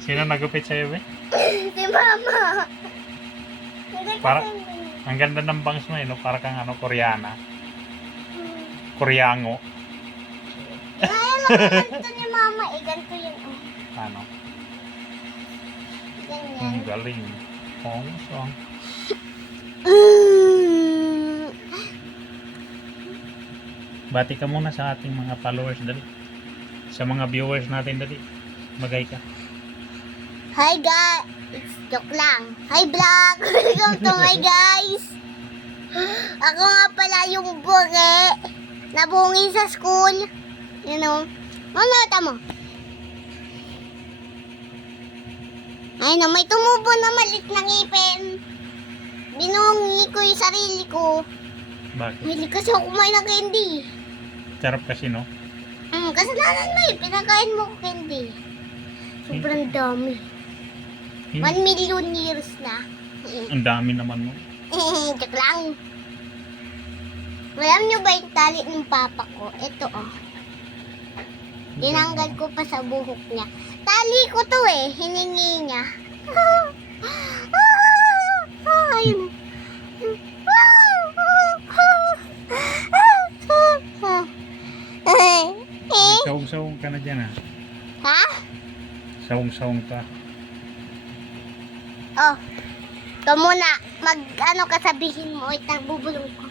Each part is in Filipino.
Sino nagupit sa'yo, be? Si Mama. Para, ang ganda ng bangs mo, no? Para kang Koreana. Koreango. Kaya lang ganito ni Mama eh. Ganito yun. Ano? Ganyan. Galing. Oh, so. Bati ka muna sa ating mga followers, dali. Sa mga viewers natin, dali. Magay ka. Hi guys! Joke lang. Hi vlog! Welcome to my guys! Ako nga pala yung bungi. Nabungi sa school. You know? Ano mo? Ay na, may tumubo na malit na ngipin. Binungi ko yung sarili ko. Bakit? Hindi kasi ako kumain ng candy. Sarap kasi, no? Kasalanan mo eh. Pinakain mo ko candy. Sobrang dami. 1 million years na. Ang dami naman mo. Joke lang. Alam nyo ba yung tali ng papa ko? Ito Tinanggal ko pa sa buhok niya. Tali ko to eh. Hiningi niya. Ayun. Sawong-sawong ka na dyan, ha? Ha? Sawong-sawong ka. Oh. Ito muna. Mag-ano ka sabihin mo. Wait, nagbubulong ko.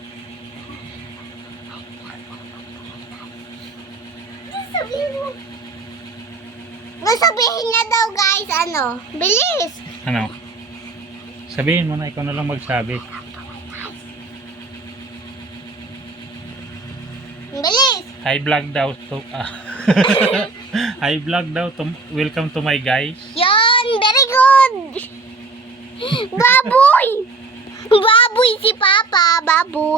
Sabihin mo. Sabihin niya daw guys. Ano? Bilis. Ano? Sabihin mo na, ikaw na lang magsabi. Bilis. Hi vlog daw to. Hi vlog daw to. Welcome to my guys. Yon, very good. Baboy. Baboy si Papa. Baboy.